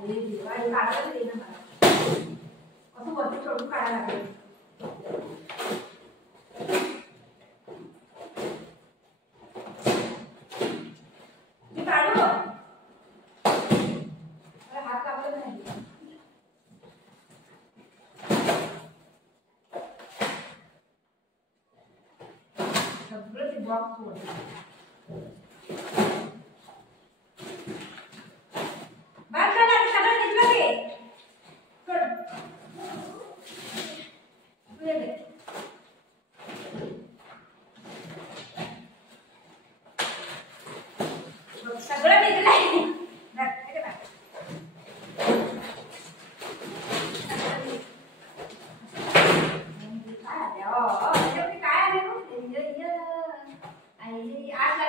अरे देवा, हे काढायला दे ना मला. असं वरती चढून काढायला लागेल. मी काढू. मला हात लागला नाही. सगळं ते बॉक्स सोडलं. सगळं निघलंय. काय आले आज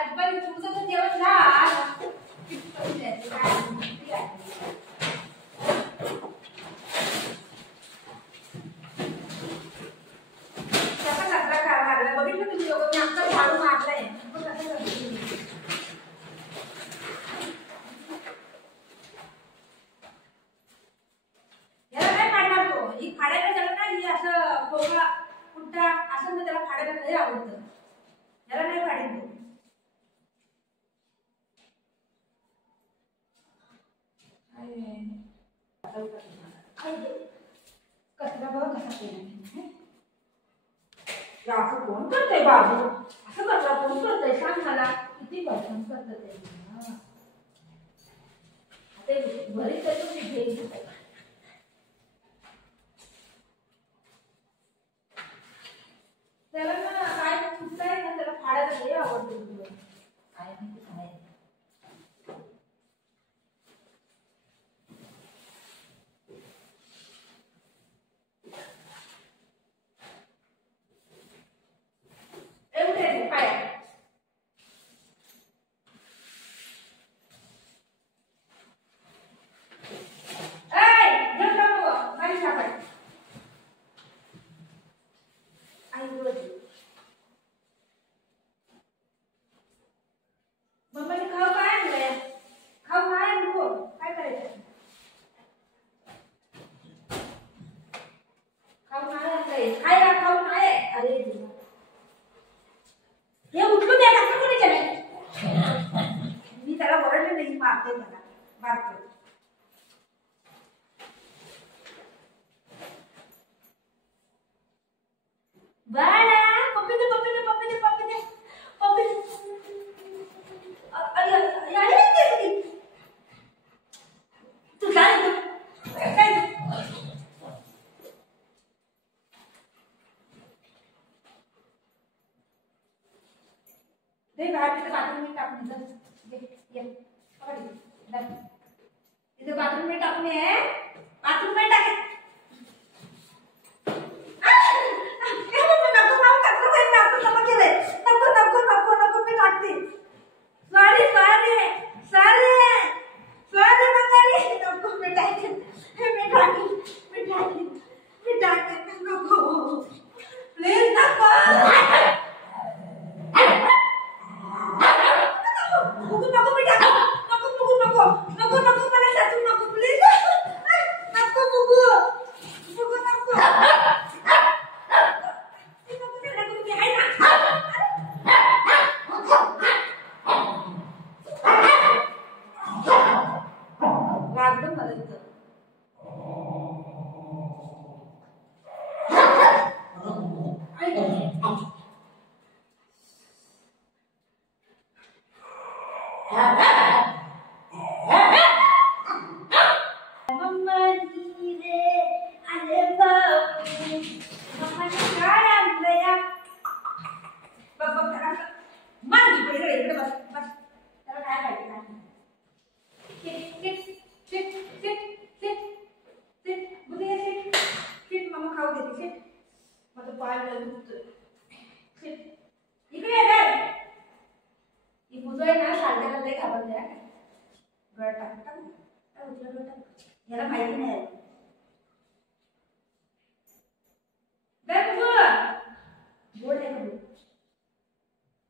तुमचं तर जेवण झालं. बघितलं तुम्ही लोकांनी आमचा झाडू मारलाय. याला काय काढणार तो? ही फाडायला झालं ना, ही असं कोबा कुठा असं ना, त्याला फाडायला लय आवडतं. याला नाही फाडेल तो. कचरा बघ कसा केला. असं कोण करतंय बाबू? असं कचरा कोण करतंय सांग मला. किती पसंत करत ते. घरी तर तुम्ही घेईल त्याला ना, काय सुटताय ना, त्याला फाडायला लय आवडतं. काय नाही काय एवढे पाय. मम्मीने खाऊ काय आणलंय? खाऊ काय आणू? काय करायचं? खाऊ काय आणलंय? खायला खाऊ काय? अरे हे उठून द्या का कोणी केलंय? मी त्याला ओरडले नाही, मारते त्याला. मारतो. बाळा पप्पी दे पप्पी दे पप्पी दे पप्पी दे पप्पी दे. तू काय ते बाथरूम में टाकून इथे बाथरूम में टाकून आहे. बाथरूम में टाके. याला माहिती नाही बोर्ड आहे ना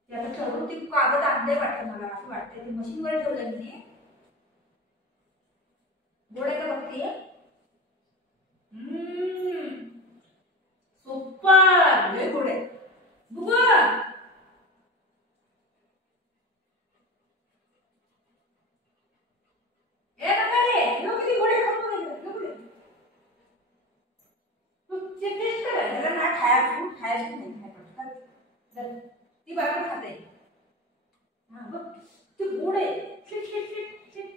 त्याला ठरवून ती कागद आणले वाटतं मला असं वाटतंय ते मशीनवर ठेवलं मी गोड आहे का बघते? सुपर, लय गोड आहे. बुबू ए नका रे, लो किती गोड आहे, खाऊ नको लो रे. तू टेस्ट कर, जरा ना खायचं नाही खायचं. जर ती बरोबर खाते. हा बघ ती गोड आहे. Shit shit shit shit.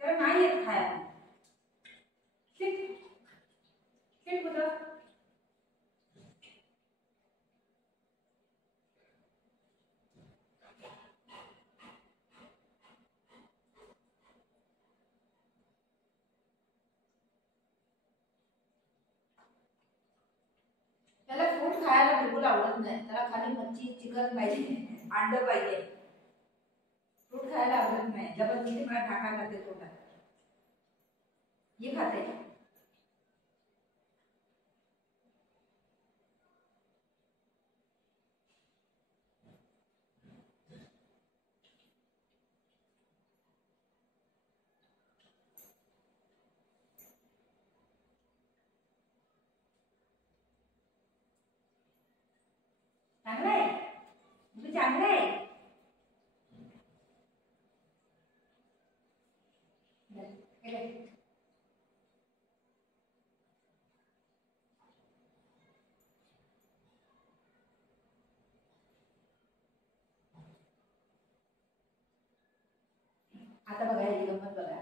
त्याला नाही येत खायला. Shit shit Buddha. त्याला फ्रूट खायला बिलकुल आवडत नाही. त्याला खाली मच्छी चिकन पाहिजे, अंड पाहिजे. फ्रूट खायला आवडत नाही. जबरदस्ती मला टाकायला लागते पोटात. हे खाते. चांगलं आहे. तू चांगलं आहे. आता बघा ही गंमत बघा.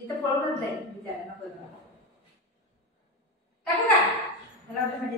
इथं पळूनच जाईल बिचारा. नको टाकू का? मला वाटतं म्हणजे